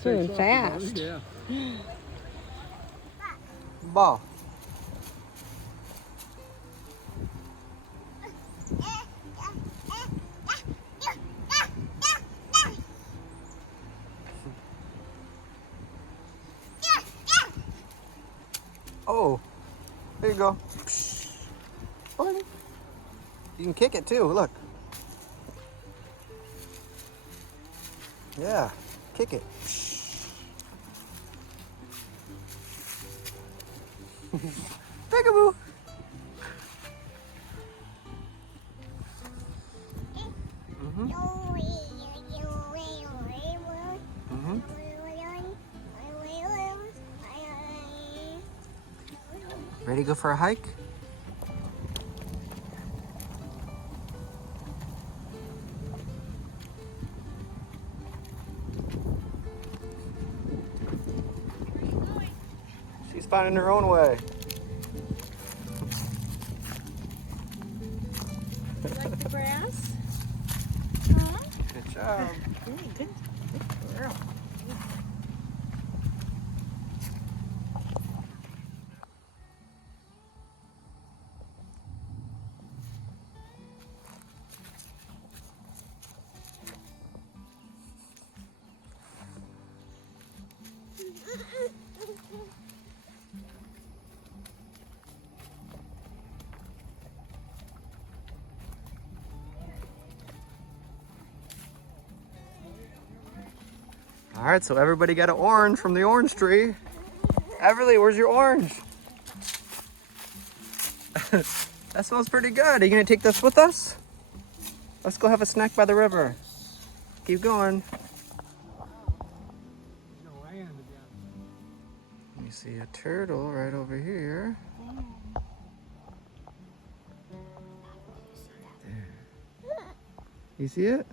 Swimming fast. Yeah. Ball. Oh, there you go. You can kick it too, look. Yeah, kick it. Peekaboo. Ready to go for a hike? She's finding her own way. You like the grass? Huh? Good job. Good girl. All right, so everybody got an orange from the orange tree. Everly, where's your orange? That smells pretty good. Are you gonna take this with us? Let's go have a snack by the river. Keep going. You see a turtle right over here. There. You see it?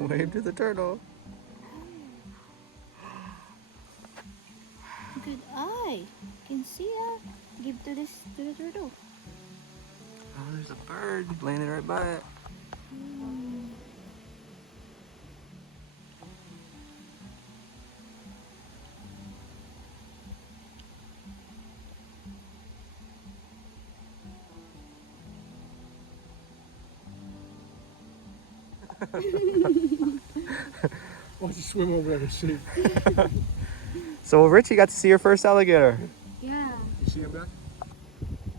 Wave to the turtle. Good eye. Can see it. Give to the turtle. Oh, there's a bird landing right by it. Why don't you swim over there and see? So Richie got to see your first alligator. Yeah. You see him back?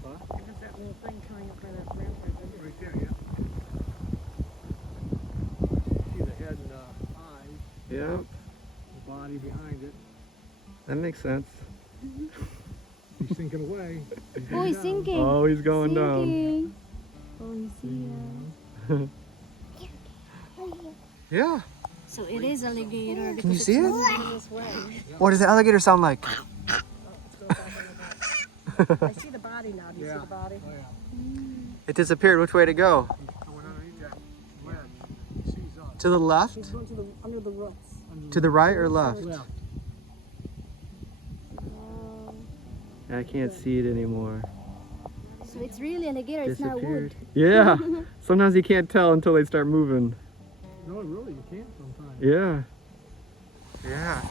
Huh? There's that little thing coming up by that railroad. Right there, yeah. See the head and eyes, Yep, the body behind it. that makes sense. He's sinking away. Oh, he's sinking. Oh, he's going down. Sinking. Oh, you see him. Yeah. So it is alligator. Can you because see it's it? moving this way. What does the alligator sound like? Oh, it's going back on the back. I see the body now. Do you see the body? Oh, yeah. It disappeared. Which way to go? He's going underneath that ledge. He sees us. To the left? He's going to the, under the roots. To the right or left? Left. I can't see it anymore. So it's really alligator. It's not wood. Disappeared. Yeah. Sometimes you can't tell until they start moving. No, really, you can't sometimes. Yeah. Yeah.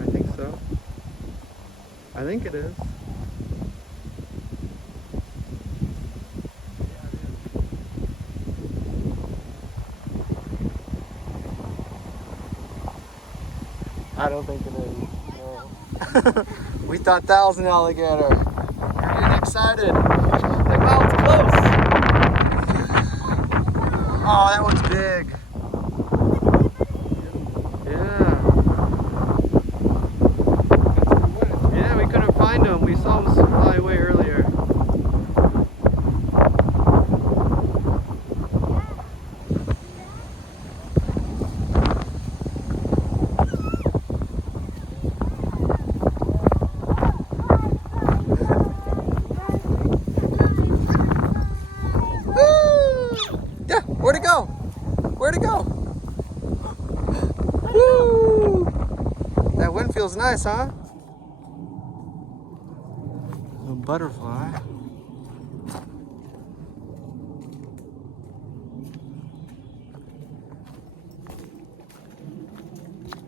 I think so. I think it is. I don't think it is. No. We thought that was an alligator. We're getting excited. Like, wow, it's close. Oh, that one's big. Yeah. Yeah, we couldn't find him. We saw him fly away earlier. Where'd it go? Where'd it go? Woo! That wind feels nice, huh? A butterfly.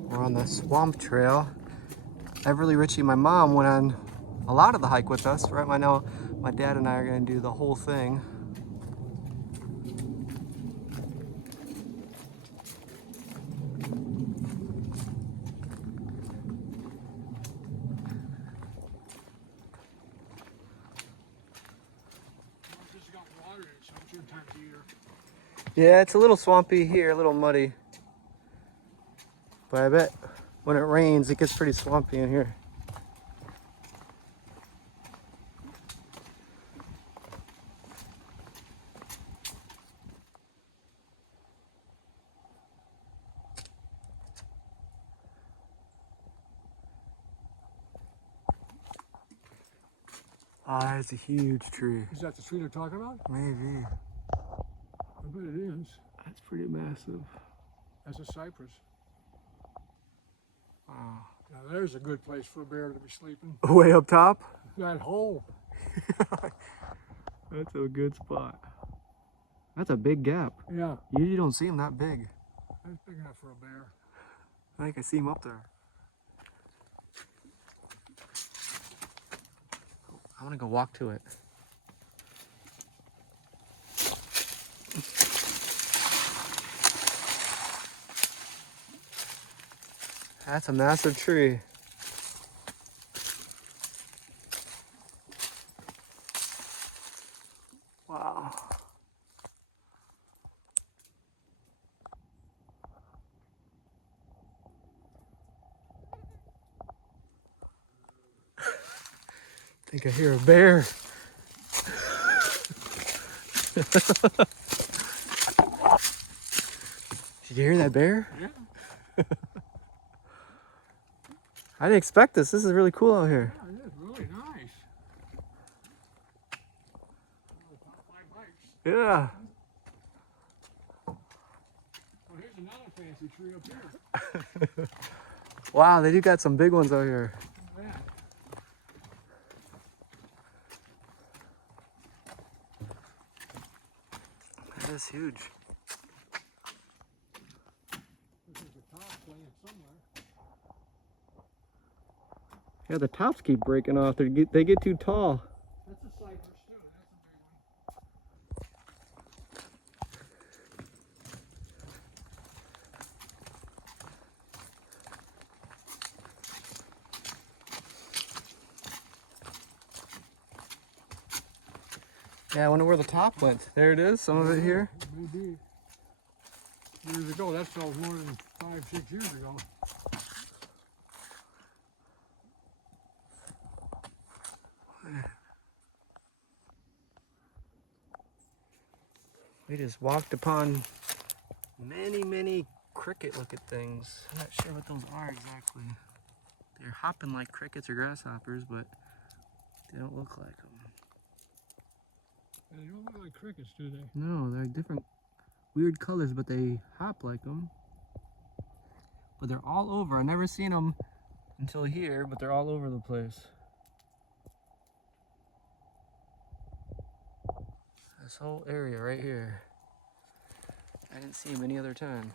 We're on the swamp trail. Everly, Richie, my mom went on a lot of the hike with us. Right now, my dad and I are going to do the whole thing. It's got water in it, so it's your time of year. Yeah, it's a little swampy here, a little muddy. But I bet when it rains, it gets pretty swampy in here. Oh, that's a huge tree. Is that the tree they're talking about? Maybe. I bet it is. That's pretty massive. That's a cypress. Wow. Now there's a good place for a bear to be sleeping. Way up top? That hole. That's a good spot. That's a big gap. Yeah, You usually don't see them that big. that's big enough for a bear. I think I see him up there. I want to go walk to it. That's a massive tree. Wow. I think I hear a bear. Did you hear that bear? Yeah. I didn't expect this. This is really cool out here. Yeah, it is really nice. Top 5 hikes. Yeah. Well, here's another fancy tree up here. Wow, they do got some big ones out here. Look at that. That is huge. This is the top plant somewhere. Yeah, the tops keep breaking off. They get too tall. That's a cypress too. That's a big one. Yeah, I wonder where the top went. There it is, some of it here. Maybe. Years ago, that fell more than 5-6 years ago. We just walked upon many cricket-looking things. I'm not sure what those are exactly. They're hopping like crickets or grasshoppers, but they don't look like them. They don't look like crickets, do they? No, they're different, weird colors, but they hop like them. But they're all over. I've never seen them until here, but they're all over the place. This whole area right here. I didn't see them any other time.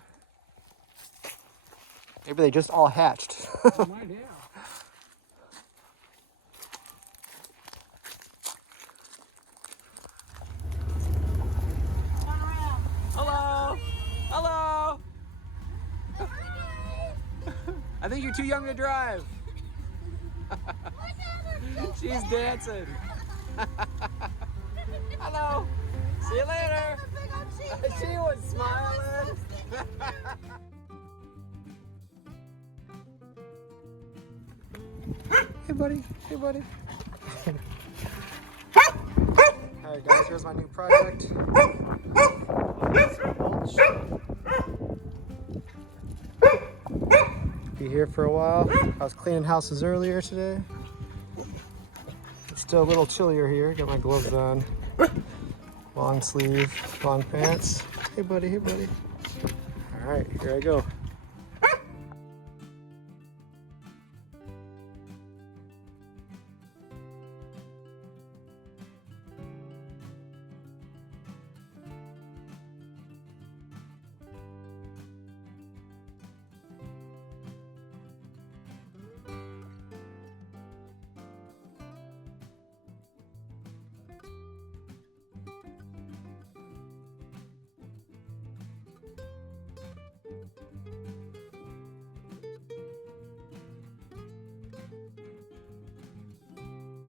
Maybe they just all hatched. They might have. Hello! Hello! I think you're too young to drive. She's dancing. Hello! See you later! She was smiling. Hey buddy, hey buddy. Alright guys, here's my new project. Be here for a while. I was cleaning houses earlier today. It's still a little chillier here. Got my gloves on. Long sleeve, long pants. Hey buddy, hey buddy. All right, here I go.